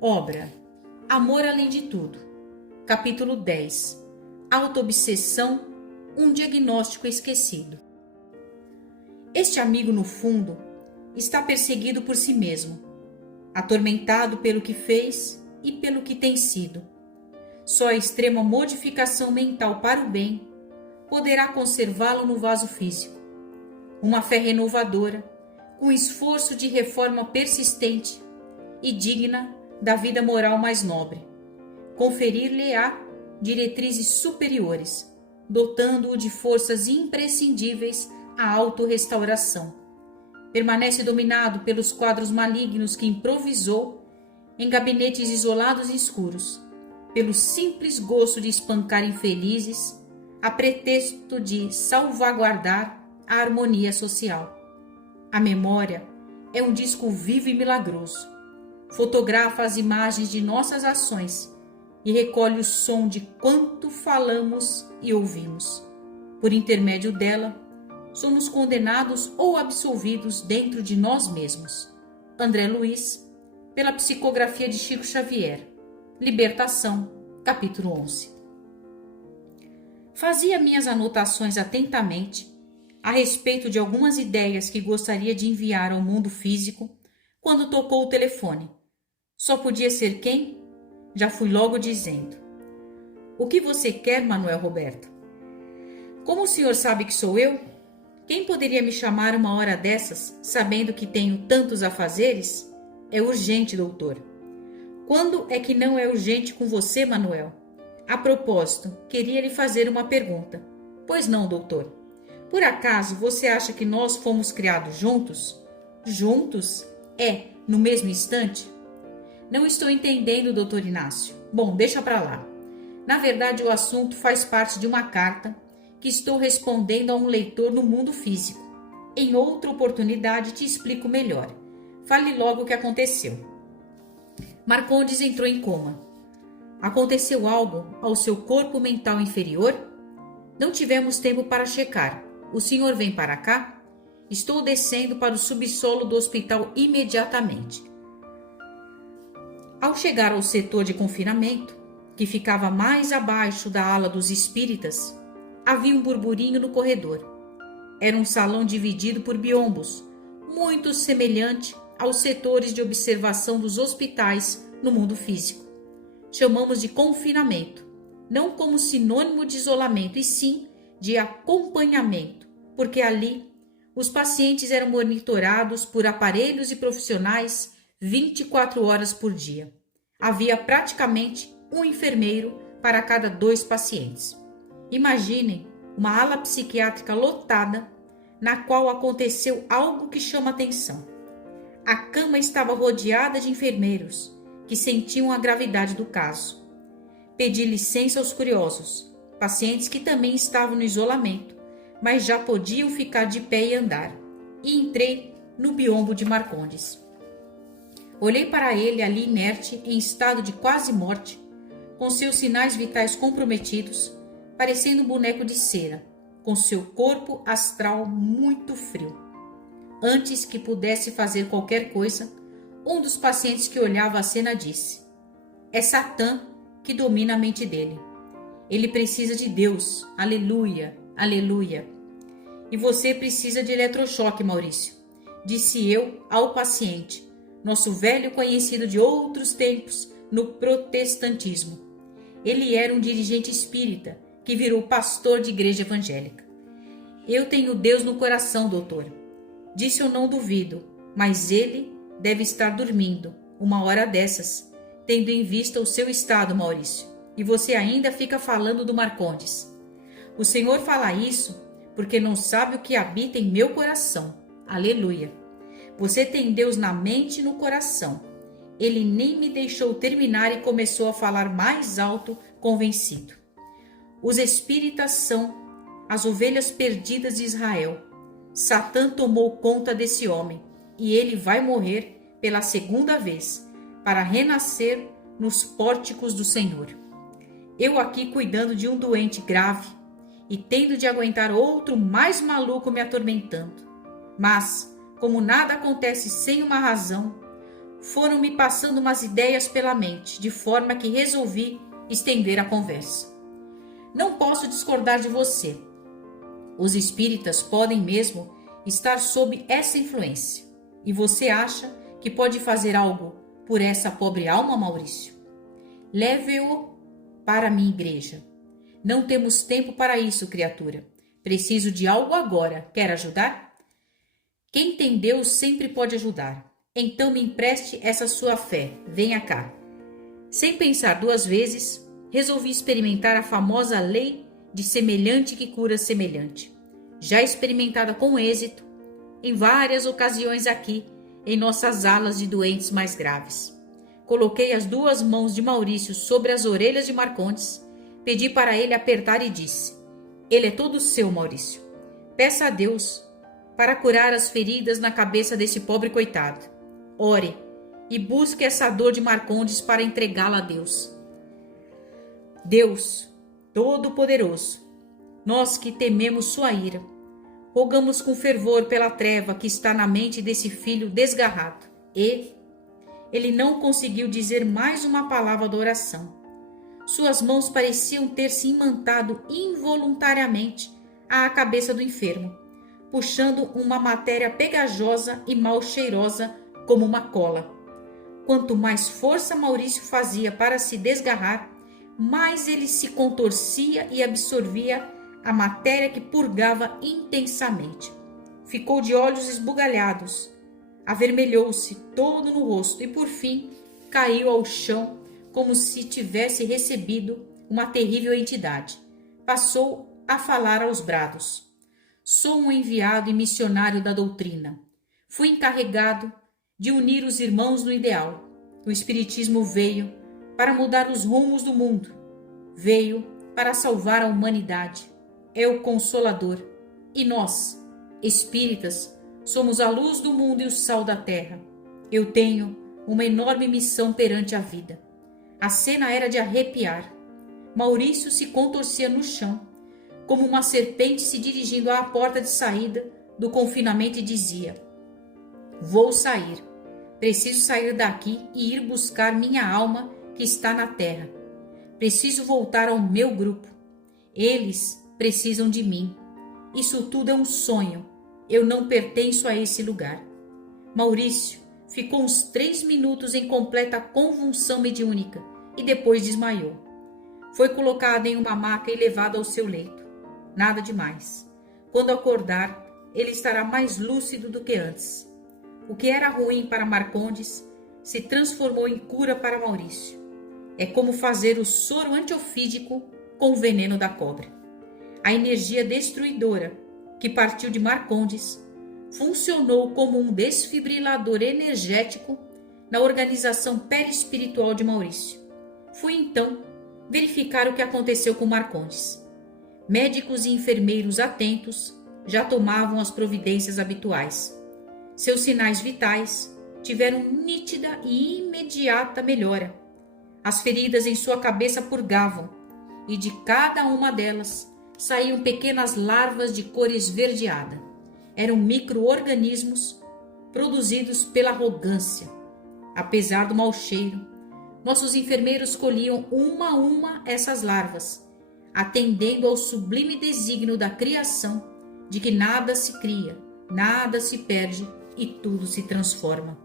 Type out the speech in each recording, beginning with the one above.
Obra Amor Além de Tudo, capítulo 10. Autoobsessão, um diagnóstico esquecido. Este amigo, no fundo, está perseguido por si mesmo, atormentado pelo que fez e pelo que tem sido. Só a extrema modificação mental para o bem poderá conservá-lo no vaso físico. Uma fé renovadora, com esforço de reforma persistente e digna da vida moral mais nobre. Conferir-lhe-á diretrizes superiores, dotando-o de forças imprescindíveis à autorrestauração. Permanece dominado pelos quadros malignos que improvisou em gabinetes isolados e escuros, pelo simples gosto de espancar infelizes, a pretexto de salvaguardar a harmonia social. A memória é um disco vivo e milagroso. Fotografa as imagens de nossas ações e recolhe o som de quanto falamos e ouvimos. Por intermédio dela, somos condenados ou absolvidos dentro de nós mesmos. André Luiz, pela psicografia de Chico Xavier. Libertação, capítulo 11. Fazia minhas anotações atentamente a respeito de algumas ideias que gostaria de enviar ao mundo físico quando tocou o telefone. Só podia ser quem? Já fui logo dizendo. O que você quer, Manuel Roberto? Como o senhor sabe que sou eu? Quem poderia me chamar uma hora dessas, sabendo que tenho tantos afazeres? É urgente, doutor. Quando é que não é urgente com você, Manuel? A propósito, queria lhe fazer uma pergunta. Pois não, doutor. Por acaso você acha que nós fomos criados juntos? Juntos? No mesmo instante? Não estou entendendo, doutor Inácio. Bom, deixa para lá. Na verdade, o assunto faz parte de uma carta que estou respondendo a um leitor no mundo físico. Em outra oportunidade te explico melhor. Fale logo o que aconteceu. Marcondes entrou em coma. Aconteceu algo ao seu corpo mental inferior? Não tivemos tempo para checar. O senhor vem para cá? Estou descendo para o subsolo do hospital imediatamente. Ao chegar ao setor de confinamento, que ficava mais abaixo da ala dos espíritas, havia um burburinho no corredor. Era um salão dividido por biombos, muito semelhante aos setores de observação dos hospitais no mundo físico. Chamamos de confinamento, não como sinônimo de isolamento, e sim de acompanhamento, porque ali os pacientes eram monitorados por aparelhos e profissionais 24 horas por dia. Havia praticamente um enfermeiro para cada 2 pacientes. Imaginem uma ala psiquiátrica lotada, na qual aconteceu algo que chama atenção. A cama estava rodeada de enfermeiros que sentiam a gravidade do caso. Pedi licença aos curiosos, pacientes que também estavam no isolamento, mas já podiam ficar de pé e andar, e entrei no biombo de Marcondes. Olhei para ele ali inerte, em estado de quase morte, com seus sinais vitais comprometidos, parecendo um boneco de cera, com seu corpo astral muito frio. Antes que pudesse fazer qualquer coisa, um dos pacientes que olhava a cena disse: é Satã que domina a mente dele. Ele precisa de Deus. Aleluia, aleluia. E você precisa de eletrochoque, Maurício, disse eu ao paciente, nosso velho conhecido de outros tempos no protestantismo. Ele era um dirigente espírita que virou pastor de igreja evangélica. Eu tenho Deus no coração, doutor. Disse eu não duvido, mas ele deve estar dormindo uma hora dessas, tendo em vista o seu estado, Maurício. E você ainda fica falando do Marcondes. O senhor fala isso porque não sabe o que habita em meu coração. Aleluia. Você tem Deus na mente e no coração. Ele nem me deixou terminar e começou a falar mais alto, convencido. Os espíritas são as ovelhas perdidas de Israel. Satã tomou conta desse homem e ele vai morrer pela 2ª vez para renascer nos pórticos do Senhor. Eu aqui cuidando de um doente grave e tendo de aguentar outro mais maluco me atormentando. Mas, como nada acontece sem uma razão, foram me passando umas ideias pela mente, de forma que resolvi estender a conversa. Não posso discordar de você. Os espíritas podem mesmo estar sob essa influência. E você acha que pode fazer algo por essa pobre alma, Maurício? Leve-o para a minha igreja. Não temos tempo para isso, criatura. Preciso de algo agora. Quer ajudar? Quem tem Deus sempre pode ajudar. Então me empreste essa sua fé. Venha cá. Sem pensar duas vezes, resolvi experimentar a famosa lei de semelhante que cura semelhante. Já experimentada com êxito em várias ocasiões aqui, em nossas alas de doentes mais graves. Coloquei as duas mãos de Maurício sobre as orelhas de Marcondes, pedi para ele apertar e disse: ele é todo seu, Maurício. Peça a Deus para curar as feridas na cabeça desse pobre coitado. Ore e busque essa dor de Marcondes para entregá-la a Deus. Deus, Todo-Poderoso, nós que tememos sua ira, rogamos com fervor pela treva que está na mente desse filho desgarrado. E ele não conseguiu dizer mais uma palavra da oração. Suas mãos pareciam ter se imantado involuntariamente à cabeça do enfermo, puxando uma matéria pegajosa e mal cheirosa como uma cola. Quanto mais força Maurício fazia para se desgarrar, mais ele se contorcia e absorvia a matéria que purgava intensamente. Ficou de olhos esbugalhados, avermelhou-se todo no rosto e, por fim, caiu ao chão como se tivesse recebido uma terrível entidade. Passou a falar aos brados. Sou um enviado e missionário da doutrina. Fui encarregado de unir os irmãos no ideal. O Espiritismo veio para mudar os rumos do mundo. Veio para salvar a humanidade. É o Consolador. E nós, espíritas, somos a luz do mundo e o sal da terra. Eu tenho uma enorme missão perante a vida. A cena era de arrepiar. Maurício se contorcia no chão, como uma serpente se dirigindo à porta de saída do confinamento, e dizia: vou sair. Preciso sair daqui e ir buscar minha alma que está na terra. Preciso voltar ao meu grupo. Eles precisam de mim. Isso tudo é um sonho. Eu não pertenço a esse lugar. Maurício ficou uns 3 minutos em completa convulsão mediúnica e depois desmaiou. Foi colocado em uma maca e levado ao seu leito. Nada demais. Quando acordar, ele estará mais lúcido do que antes. O que era ruim para Marcondes se transformou em cura para Maurício. É como fazer o soro antiofídico com o veneno da cobra. A energia destruidora que partiu de Marcondes funcionou como um desfibrilador energético na organização perispiritual de Maurício. Fui então verificar o que aconteceu com Marcondes. Médicos e enfermeiros atentos já tomavam as providências habituais. Seus sinais vitais tiveram nítida e imediata melhora. As feridas em sua cabeça purgavam, e de cada uma delas saíam pequenas larvas de cor esverdeada. Eram micro-organismos produzidos pela arrogância. Apesar do mau cheiro, nossos enfermeiros colhiam uma a uma essas larvas, atendendo ao sublime desígnio da criação, de que nada se cria, nada se perde e tudo se transforma.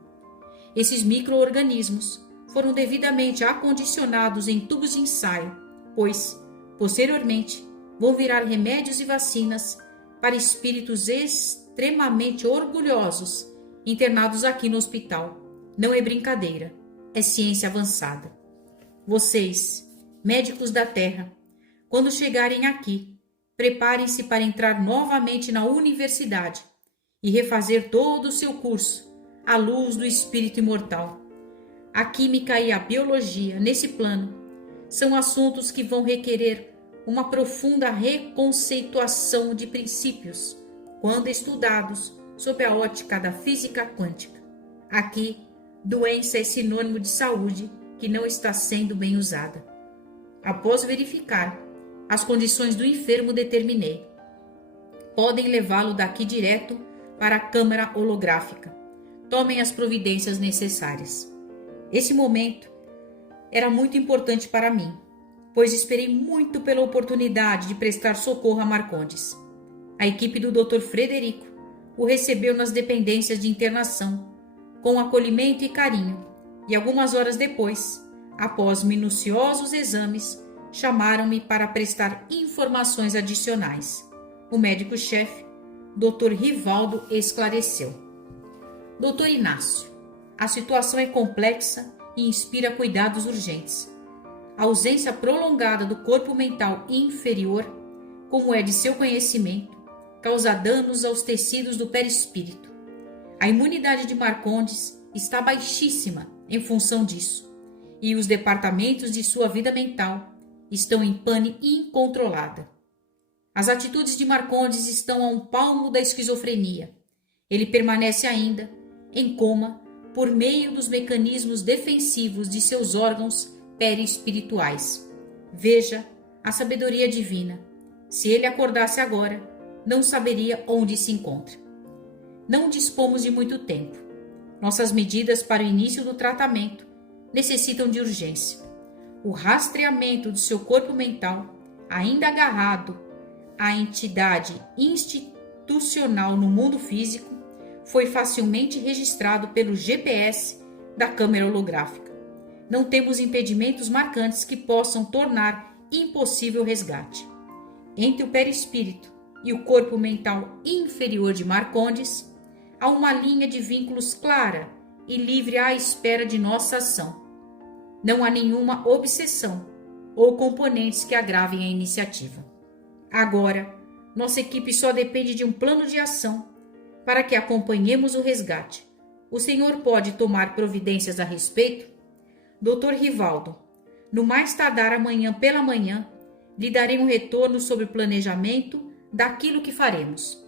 Esses micro-organismos foram devidamente acondicionados em tubos de ensaio, pois, posteriormente, vão virar remédios e vacinas para espíritos extremamente orgulhosos internados aqui no hospital. Não é brincadeira, é ciência avançada. Vocês, médicos da Terra, quando chegarem aqui, preparem-se para entrar novamente na universidade e refazer todo o seu curso à luz do espírito imortal. A química e a biologia, nesse plano, são assuntos que vão requerer uma profunda reconceituação de princípios, quando estudados sob a ótica da física quântica. Aqui, doença é sinônimo de saúde que não está sendo bem usada. Após verificar as condições do enfermo, determinei: podem levá-lo daqui direto para a câmara holográfica. tomem as providências necessárias. Esse momento era muito importante para mim, pois esperei muito pela oportunidade de prestar socorro a Marcondes. A equipe do Dr. Frederico o recebeu nas dependências de internação, com acolhimento e carinho, e algumas horas depois, após minuciosos exames, chamaram-me para prestar informações adicionais. O médico-chefe, Dr. Rivaldo, esclareceu. Dr. Inácio, a situação é complexa e inspira cuidados urgentes. A ausência prolongada do corpo mental inferior, como é de seu conhecimento, causa danos aos tecidos do perispírito. A imunidade de Marcondes está baixíssima em função disso, e os departamentos de sua vida mental estão em pane incontrolada. As atitudes de Marcondes estão a um palmo da esquizofrenia. Ele permanece ainda em coma por meio dos mecanismos defensivos de seus órgãos perispirituais. Veja a sabedoria divina. Se ele acordasse agora, não saberia onde se encontra. Não dispomos de muito tempo. Nossas medidas para o início do tratamento necessitam de urgência. O rastreamento do seu corpo mental, ainda agarrado à entidade institucional no mundo físico, foi facilmente registrado pelo GPS da câmera holográfica. Não temos impedimentos marcantes que possam tornar impossível o resgate. Entre o perispírito e o corpo mental inferior de Marcondes, há uma linha de vínculos clara e livre à espera de nossa ação. Não há nenhuma obsessão ou componentes que agravem a iniciativa. Agora, nossa equipe só depende de um plano de ação para que acompanhemos o resgate. O senhor pode tomar providências a respeito? Dr. Rivaldo, no mais tardar amanhã pela manhã, lhe darei um retorno sobre o planejamento daquilo que faremos.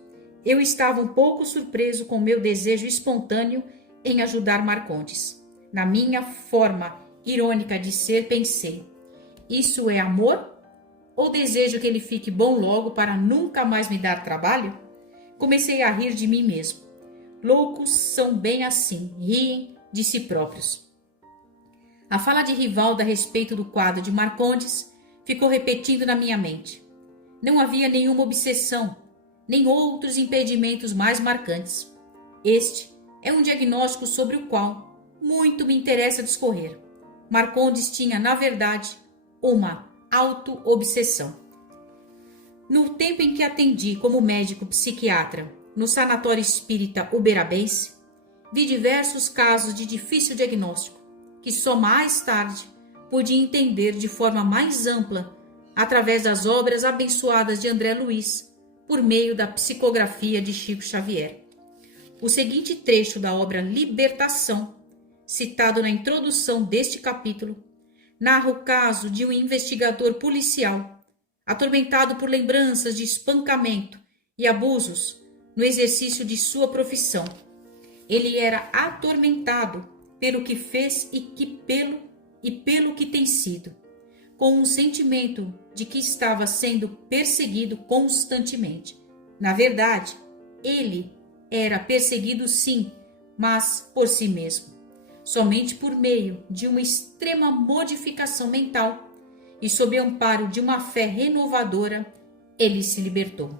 Eu estava um pouco surpreso com meu desejo espontâneo em ajudar Marcondes. Na minha forma irônica de ser, pensei: isso é amor? Ou desejo que ele fique bom logo para nunca mais me dar trabalho? Comecei a rir de mim mesmo. Loucos são bem assim, riem de si próprios. A fala de Rivaldo a respeito do quadro de Marcondes ficou repetindo na minha mente. Não havia nenhuma obsessão, nem outros impedimentos mais marcantes. Este é um diagnóstico sobre o qual muito me interessa discorrer. Marcondes tinha, na verdade, uma auto-obsessão. No tempo em que atendi como médico psiquiatra no sanatório espírita Uberabense, vi diversos casos de difícil diagnóstico, que só mais tarde pude entender de forma mais ampla através das obras abençoadas de André Luiz, por meio da psicografia de Chico Xavier. O seguinte trecho da obra Libertação, citado na introdução deste capítulo, narra o caso de um investigador policial atormentado por lembranças de espancamento e abusos no exercício de sua profissão. Ele era atormentado pelo que fez e pelo que tem sido, com um sentimento de que estava sendo perseguido constantemente. Na verdade, ele era perseguido sim, mas por si mesmo. Somente por meio de uma extrema modificação mental e sob amparo de uma fé renovadora, ele se libertou.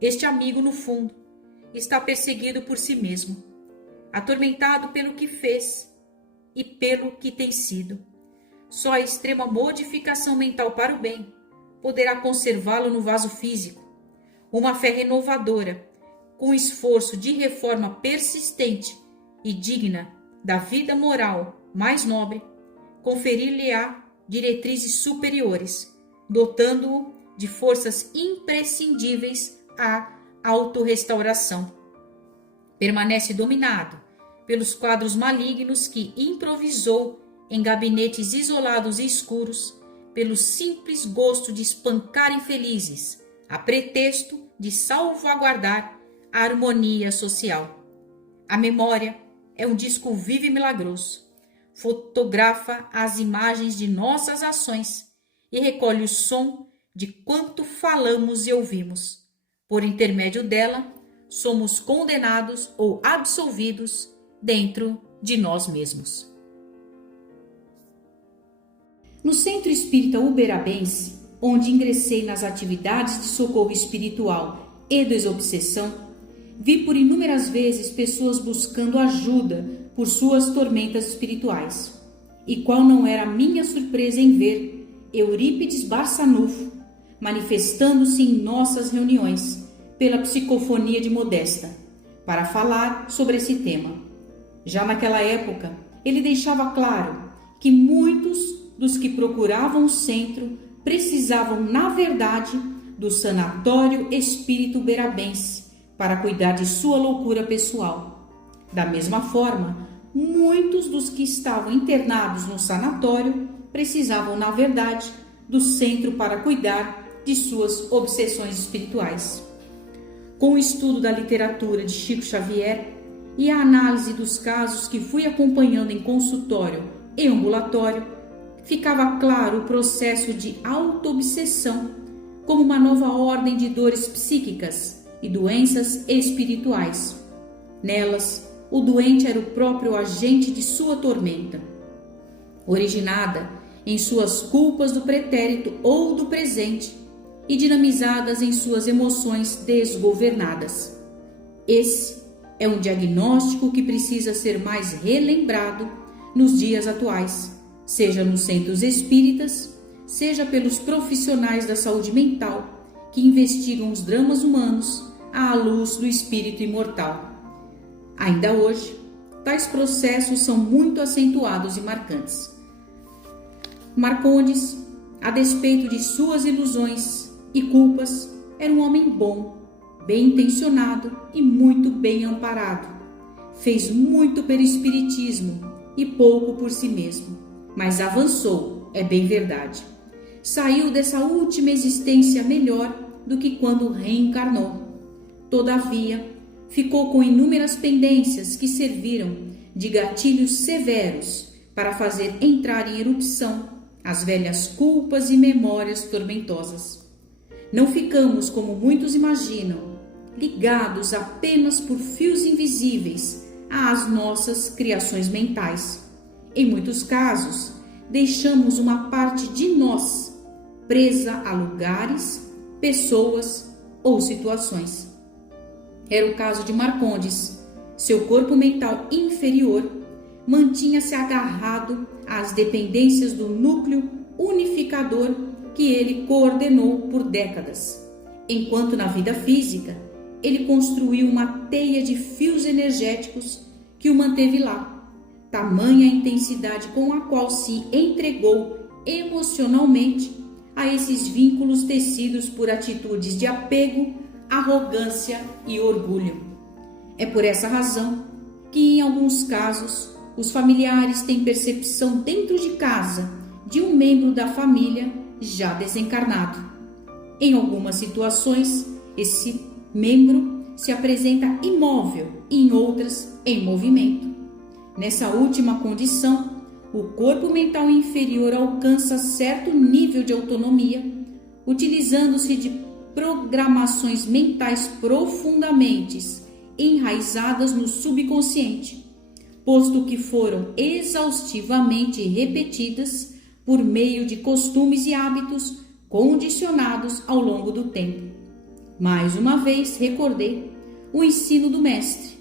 Este amigo, no fundo, está perseguido por si mesmo, atormentado pelo que fez e pelo que tem sido. Só a extrema modificação mental para o bem poderá conservá-lo no vaso físico. Uma fé renovadora, com esforço de reforma persistente e digna da vida moral mais nobre, conferir-lhe-á diretrizes superiores, dotando-o de forças imprescindíveis à autorrestauração. Permanece dominado pelos quadros malignos que improvisou em gabinetes isolados e escuros, pelo simples gosto de espancar infelizes, a pretexto de salvaguardar a harmonia social. A memória é um disco vivo e milagroso. Fotografa as imagens de nossas ações e recolhe o som de quanto falamos e ouvimos. Por intermédio dela, somos condenados ou absolvidos dentro de nós mesmos. No Centro Espírita Uberabense, onde ingressei nas atividades de socorro espiritual e desobsessão, vi por inúmeras vezes pessoas buscando ajuda por suas tormentas espirituais. E qual não era a minha surpresa em ver Eurípides Barçanufo manifestando-se em nossas reuniões pela psicofonia de Modesta, para falar sobre esse tema. Já naquela época, ele deixava claro que muitos dos que procuravam o centro precisavam, na verdade, do Sanatório Espírita Uberabense para cuidar de sua loucura pessoal. Da mesma forma, muitos dos que estavam internados no sanatório precisavam, na verdade, do centro para cuidar de suas obsessões espirituais. Com o estudo da literatura de Chico Xavier e a análise dos casos que fui acompanhando em consultório e ambulatório, ficava claro o processo de auto-obsessão como uma nova ordem de dores psíquicas e doenças espirituais. Nelas, o doente era o próprio agente de sua tormenta, originada em suas culpas do pretérito ou do presente e dinamizadas em suas emoções desgovernadas. Esse é um diagnóstico que precisa ser mais relembrado nos dias atuais, seja nos centros espíritas, seja pelos profissionais da saúde mental que investigam os dramas humanos à luz do espírito imortal. Ainda hoje, tais processos são muito acentuados e marcantes. Marcondes, a despeito de suas ilusões e culpas, era um homem bom, bem intencionado e muito bem amparado. Fez muito pelo espiritismo e pouco por si mesmo, mas avançou, é bem verdade. Saiu dessa última existência melhor do que quando reencarnou. Todavia, ficou com inúmeras pendências que serviram de gatilhos severos para fazer entrar em erupção as velhas culpas e memórias tormentosas. Não ficamos, como muitos imaginam, ligados apenas por fios invisíveis às nossas criações mentais. Em muitos casos, deixamos uma parte de nós presa a lugares, pessoas ou situações. Era o caso de Marcondes. Seu corpo mental inferior mantinha-se agarrado às dependências do núcleo unificador que ele coordenou por décadas, enquanto na vida física ele construiu uma teia de fios energéticos que o manteve lá, tamanha a intensidade com a qual se entregou emocionalmente a esses vínculos tecidos por atitudes de apego, arrogância e orgulho. É por essa razão que, em alguns casos, os familiares têm percepção dentro de casa de um membro da família já desencarnado. Em algumas situações, esse membro se apresenta imóvel e em outras em movimento. Nessa última condição, o corpo mental inferior alcança certo nível de autonomia, utilizando-se de programações mentais profundamente enraizadas no subconsciente, posto que foram exaustivamente repetidas por meio de costumes e hábitos condicionados ao longo do tempo. Mais uma vez recordei o ensino do mestre,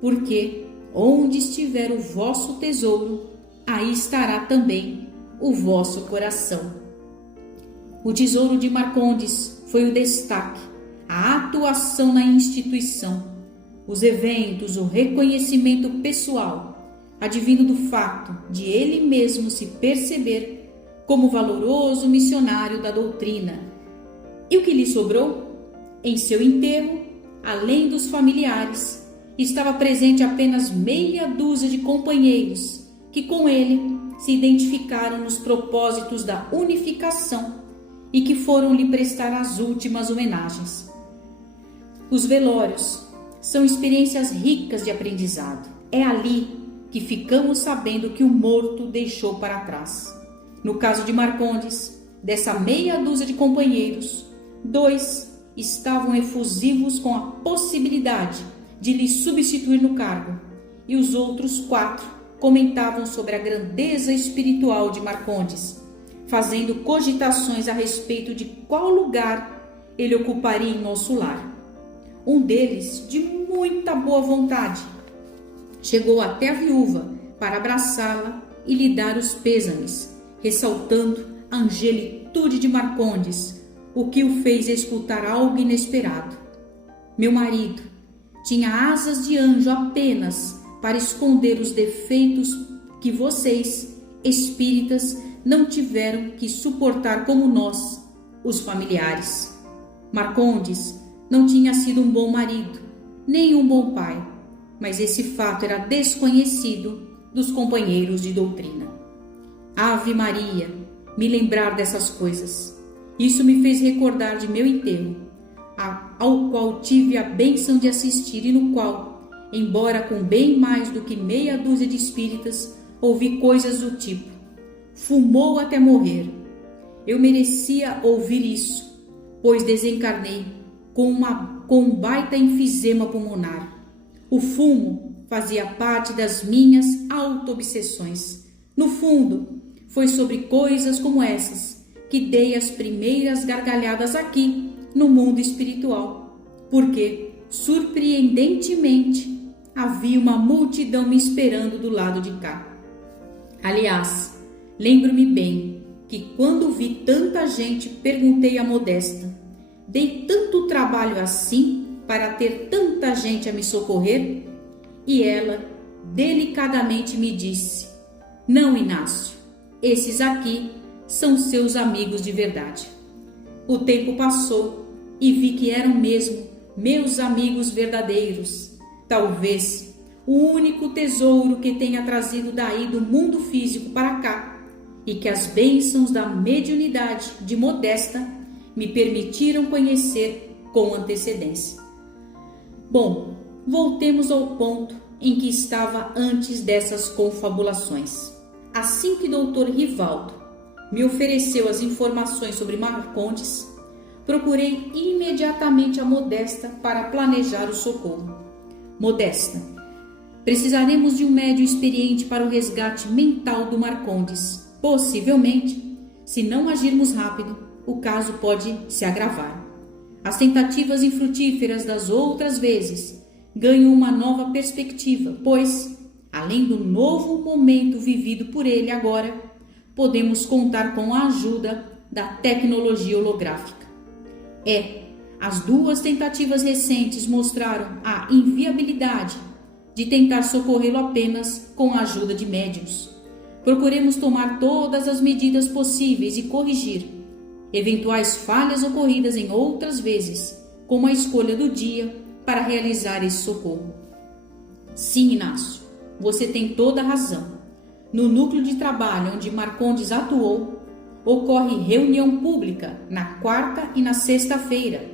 porque onde estiver o vosso tesouro, aí estará também o vosso coração. O tesouro de Marcondes foi o destaque, a atuação na instituição, os eventos, o reconhecimento pessoal, advindo do fato de ele mesmo se perceber como valoroso missionário da doutrina. E o que lhe sobrou? Em seu enterro, além dos familiares, estava presente apenas meia dúzia de companheiros que com ele se identificaram nos propósitos da unificação e que foram lhe prestar as últimas homenagens. Os velórios são experiências ricas de aprendizado. É ali que ficamos sabendo que o morto deixou para trás. No caso de Marcondes, dessa meia dúzia de companheiros, 2 estavam efusivos com a possibilidade de lhe substituir no cargo, e os outros 4 comentavam sobre a grandeza espiritual de Marcondes, fazendo cogitações a respeito de qual lugar ele ocuparia em nosso lar. Um deles, de muita boa vontade, chegou até a viúva para abraçá-la e lhe dar os pêsames, ressaltando a angelitude de Marcondes, o que o fez escutar algo inesperado. Meu marido tinha asas de anjo apenas para esconder os defeitos que vocês, espíritas, não tiveram que suportar como nós, os familiares. Marcondes não tinha sido um bom marido, nem um bom pai, mas esse fato era desconhecido dos companheiros de doutrina. Ave Maria, me lembrar dessas coisas. Isso me fez recordar de meu enterro, ao qual tive a bênção de assistir e no qual, embora com bem mais do que meia dúzia de espíritas, ouvi coisas do tipo: fumou até morrer. Eu merecia ouvir isso, pois desencarnei com um baita enfisema pulmonar. O fumo fazia parte das minhas auto-obsessões. No fundo, foi sobre coisas como essas que dei as primeiras gargalhadas aqui no mundo espiritual, porque, surpreendentemente, havia uma multidão me esperando do lado de cá. Aliás, lembro-me bem que quando vi tanta gente, perguntei à Modesta: dei tanto trabalho assim para ter tanta gente a me socorrer? E ela delicadamente me disse: não, Inácio, esses aqui são seus amigos de verdade. O tempo passou e vi que eram mesmo meus amigos verdadeiros. Talvez o único tesouro que tenha trazido daí do mundo físico para cá, e que as bênçãos da mediunidade de Modesta me permitiram conhecer com antecedência. Bom, voltemos ao ponto em que estava antes dessas confabulações. Assim que Dr. Rivaldo me ofereceu as informações sobre Marcondes, procurei imediatamente a Modesta para planejar o socorro. Modesta, precisaremos de um médium experiente para o resgate mental do Marcondes. Possivelmente, se não agirmos rápido, o caso pode se agravar. As tentativas infrutíferas das outras vezes ganham uma nova perspectiva, pois, além do novo momento vivido por ele agora, podemos contar com a ajuda da tecnologia holográfica. As 2 tentativas recentes mostraram a inviabilidade de tentar socorrê-lo apenas com a ajuda de médiuns. Procuremos tomar todas as medidas possíveis e corrigir eventuais falhas ocorridas em outras vezes, como a escolha do dia para realizar esse socorro. Sim, Inácio, você tem toda a razão. No núcleo de trabalho onde Marcondes atuou, ocorre reunião pública na 4ª e na 6ª-feira,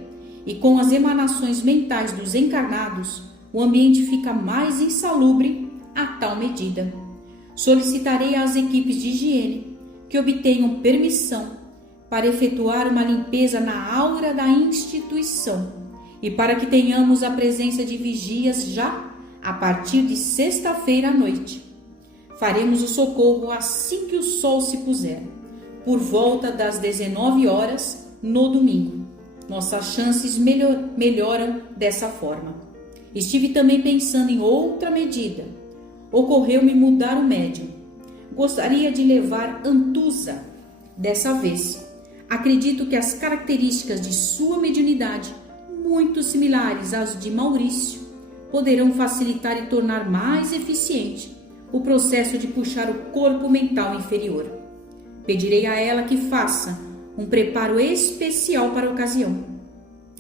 e com as emanações mentais dos encarnados, o ambiente fica mais insalubre a tal medida. Solicitarei às equipes de higiene que obtenham permissão para efetuar uma limpeza na aura da instituição e para que tenhamos a presença de vigias já a partir de sexta-feira à noite. Faremos o socorro assim que o sol se puser, por volta das 19 horas no domingo. Nossas chances melhoram dessa forma. Estive também pensando em outra medida. Ocorreu-me mudar o médium. Gostaria de levar Antusa dessa vez. Acredito que as características de sua mediunidade, muito similares às de Maurício, poderão facilitar e tornar mais eficiente o processo de puxar o corpo mental inferior. Pedirei a ela que faça um preparo especial para a ocasião.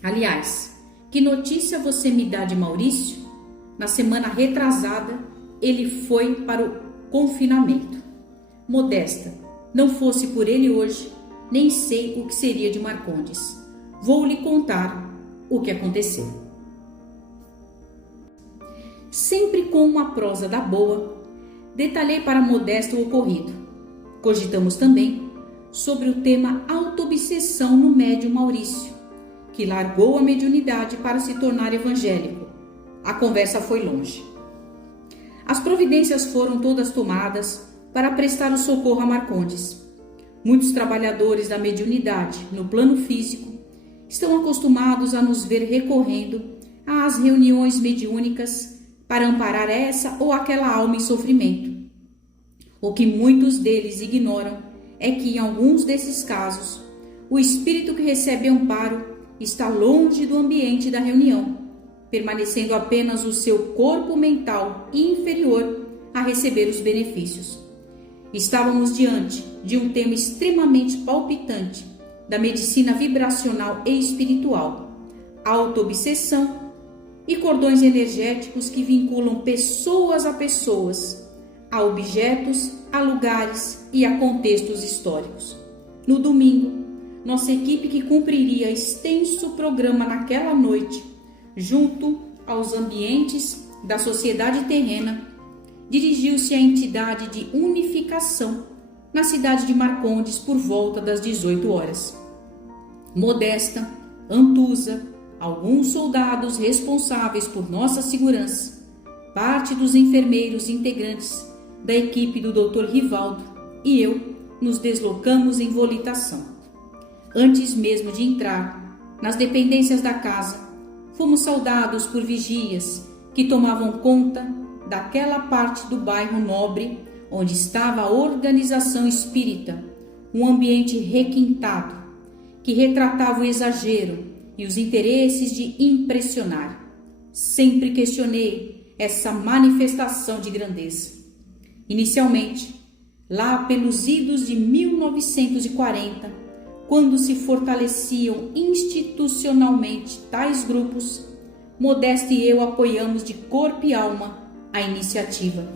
Aliás, que notícia você me dá de Maurício? Na semana retrasada, ele foi para o confinamento. Modesta, não fosse por ele hoje, nem sei o que seria de Marcondes. Vou lhe contar o que aconteceu. Sempre com uma prosa da boa, detalhei para Modesta o ocorrido. Cogitamos também sobre o tema autoobsessão no médium Maurício, que largou a mediunidade para se tornar evangélico. A conversa foi longe. As providências foram todas tomadas para prestar o socorro a Marcondes. Muitos trabalhadores da mediunidade no plano físico estão acostumados a nos ver recorrendo às reuniões mediúnicas para amparar essa ou aquela alma em sofrimento. O que muitos deles ignoram é que, em alguns desses casos, o espírito que recebe amparo está longe do ambiente da reunião, permanecendo apenas o seu corpo mental inferior a receber os benefícios. Estávamos diante de um tema extremamente palpitante da medicina vibracional e espiritual, autoobsessão e cordões energéticos que vinculam pessoas a pessoas, a objetos, a lugares e a contextos históricos. No domingo, nossa equipe, que cumpriria extenso programa naquela noite, junto aos ambientes da sociedade terrena, dirigiu-se à entidade de unificação na cidade de Marcondes por volta das 18 horas. Modesta, Antusa, alguns soldados responsáveis por nossa segurança, parte dos enfermeiros integrantes da equipe do Dr. Rivaldo e eu nos deslocamos em volitação. Antes mesmo de entrar nas dependências da casa, fomos saudados por vigias que tomavam conta daquela parte do bairro nobre onde estava a organização espírita, um ambiente requintado que retratava o exagero e os interesses de impressionar. Sempre questionei essa manifestação de grandeza. Inicialmente, lá pelos idos de 1940, quando se fortaleciam institucionalmente tais grupos, Modesta e eu apoiamos de corpo e alma a iniciativa.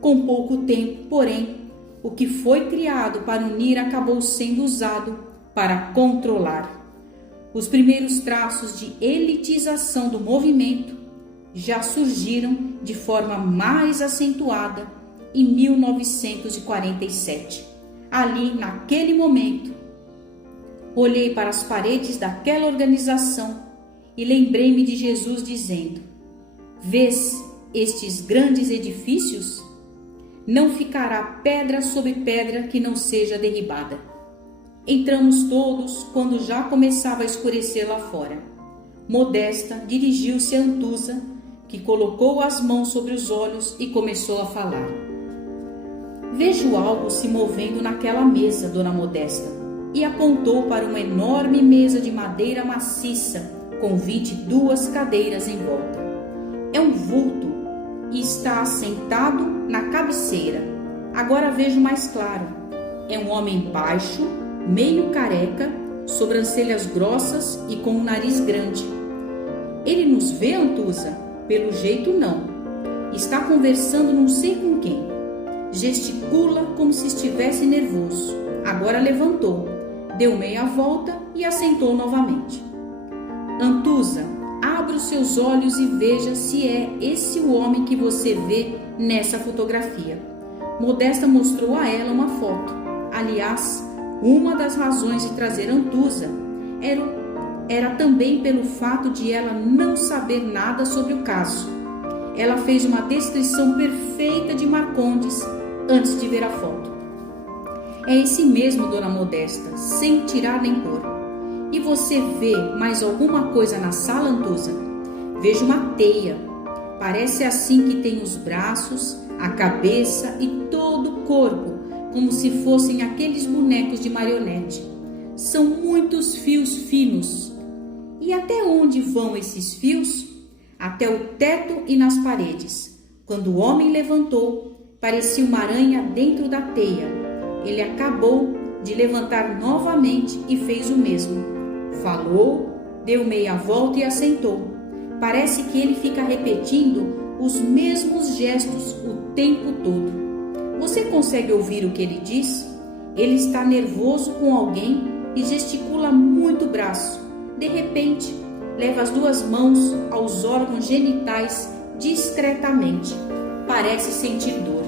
Com pouco tempo, porém, o que foi criado para unir acabou sendo usado para controlar. Os primeiros traços de elitização do movimento já surgiram de forma mais acentuada em 1947. Ali, naquele momento, olhei para as paredes daquela organização e lembrei-me de Jesus dizendo: "Vês estes grandes edifícios? Não ficará pedra sobre pedra que não seja derribada." Entramos todos quando já começava a escurecer lá fora. Modesta dirigiu-se a Antusa, que colocou as mãos sobre os olhos e começou a falar. "Vejo algo se movendo naquela mesa, dona Modesta", e apontou para uma enorme mesa de madeira maciça com 22 cadeiras em volta. "É um vulto e está assentado na cabeceira. Agora vejo mais claro. É um homem baixo, meio careca, sobrancelhas grossas e com um nariz grande." "Ele nos vê, Antusa?" "Pelo jeito não. Está conversando não sei com quem. Gesticula como se estivesse nervoso. Agora levantou, deu meia volta e assentou novamente." "Antusa, abra os seus olhos e veja se é esse o homem que você vê nessa fotografia." Modesta mostrou a ela uma foto. Aliás, uma das razões de trazer Antusa era também pelo fato de ela não saber nada sobre o caso. Ela fez uma descrição perfeita de Marcondes antes de ver a foto. "É esse mesmo, dona Modesta, sem tirar nem pôr. E você vê mais alguma coisa na sala, Antusa?" "Vejo uma teia. Parece assim que tem os braços, a cabeça e todo o corpo, como se fossem aqueles bonecos de marionete. São muitos fios finos." "E até onde vão esses fios?" "Até o teto e nas paredes. Quando o homem levantou, parecia uma aranha dentro da teia. Ele acabou de levantar novamente e fez o mesmo. Falou, deu meia volta e assentou. Parece que ele fica repetindo os mesmos gestos o tempo todo. Você consegue ouvir o que ele diz? Ele está nervoso com alguém e gesticula muito o braço. De repente, leva as duas mãos aos órgãos genitais discretamente. Parece sentir dor."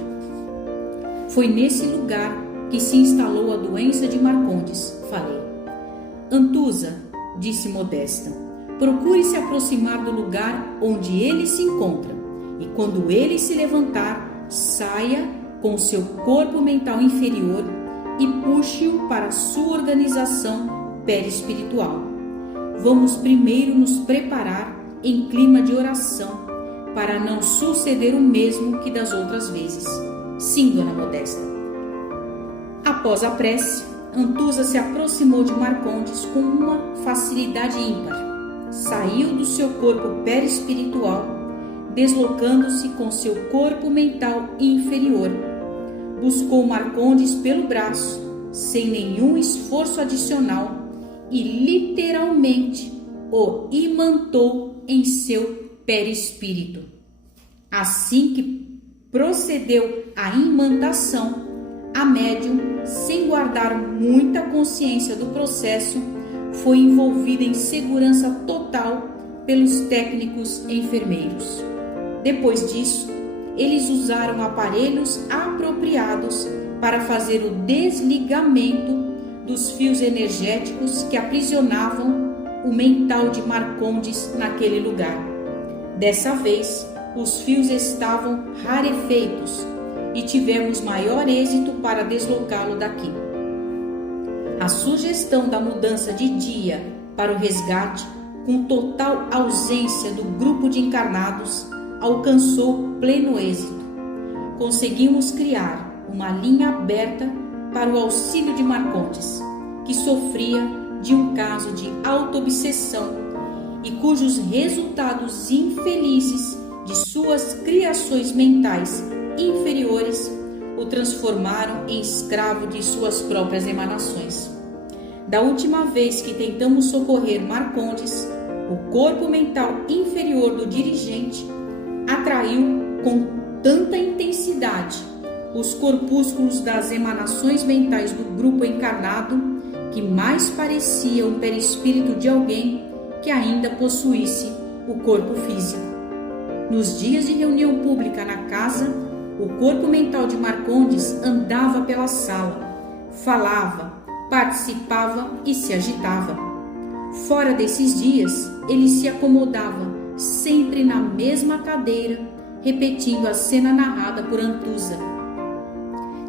"Foi nesse lugar que se instalou a doença de Marcondes", falei. "Antusa, disse Modesta. Procure se aproximar do lugar onde ele se encontra e quando ele se levantar, saia com seu corpo mental inferior e puxe-o para a sua organização perispiritual. Vamos primeiro nos preparar em clima de oração para não suceder o mesmo que das outras vezes. Sim, Dona Modesta. Após a prece, Antusa se aproximou de Marcondes com uma facilidade ímpar. Saiu do seu corpo perispiritual, deslocando-se com seu corpo mental inferior. Buscou Marcondes pelo braço, sem nenhum esforço adicional, e literalmente o imantou em seu perispírito. Assim que procedeu a imantação, a médium, sem guardar muita consciência do processo, foi envolvida em segurança total pelos técnicos enfermeiros. Depois disso, eles usaram aparelhos apropriados para fazer o desligamento dos fios energéticos que aprisionavam o mental de Marcondes naquele lugar. Dessa vez, os fios estavam rarefeitos e tivemos maior êxito para deslocá-lo daqui. A sugestão da mudança de dia para o resgate, com total ausência do grupo de encarnados, alcançou pleno êxito. Conseguimos criar uma linha aberta para o auxílio de Marcondes, que sofria de um caso de autoobsessão e cujos resultados infelizes de suas criações mentais inferiores o transformaram em escravo de suas próprias emanações. Da última vez que tentamos socorrer Marcondes, o corpo mental inferior do dirigente atraiu com tanta intensidade os corpúsculos das emanações mentais do grupo encarnado que mais parecia um perispírito de alguém que ainda possuísse o corpo físico. Nos dias de reunião pública na casa, o corpo mental de Marcondes andava pela sala, falava, participava e se agitava. Fora desses dias, ele se acomodava sempre na mesma cadeira, repetindo a cena narrada por Antusa.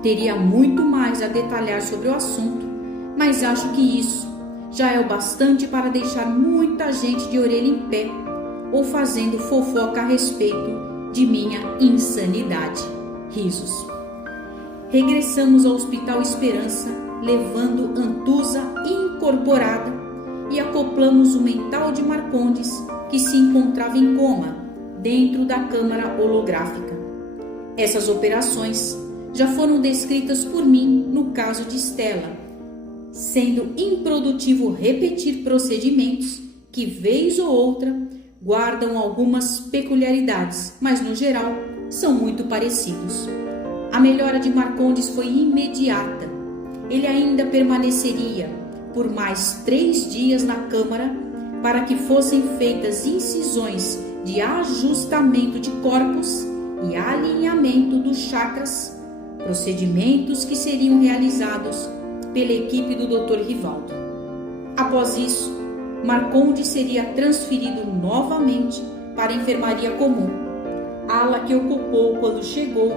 Teria muito mais a detalhar sobre o assunto, mas acho que isso já é o bastante para deixar muita gente de orelha em pé ou fazendo fofoca a respeito de minha insanidade. Risos. Regressamos ao Hospital Esperança, levando Antusa incorporada e acoplamos o mental de Marcondes, que se encontrava em coma, dentro da câmara holográfica. Essas operações já foram descritas por mim no caso de Stella, sendo improdutivo repetir procedimentos que, vez ou outra, guardam algumas peculiaridades, mas no geral são muito parecidos. A melhora de Marcondes foi imediata. Ele ainda permaneceria por mais 3 dias na câmara para que fossem feitas incisões de ajustamento de corpos e alinhamento dos chakras, procedimentos que seriam realizados pela equipe do Dr. Rivaldo. Após isso, Marcondes seria transferido novamente para a enfermaria comum, ala que ocupou quando chegou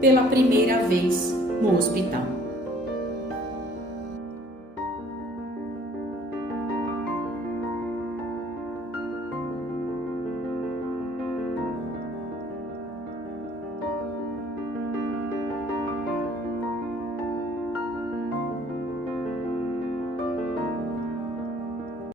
pela primeira vez no hospital.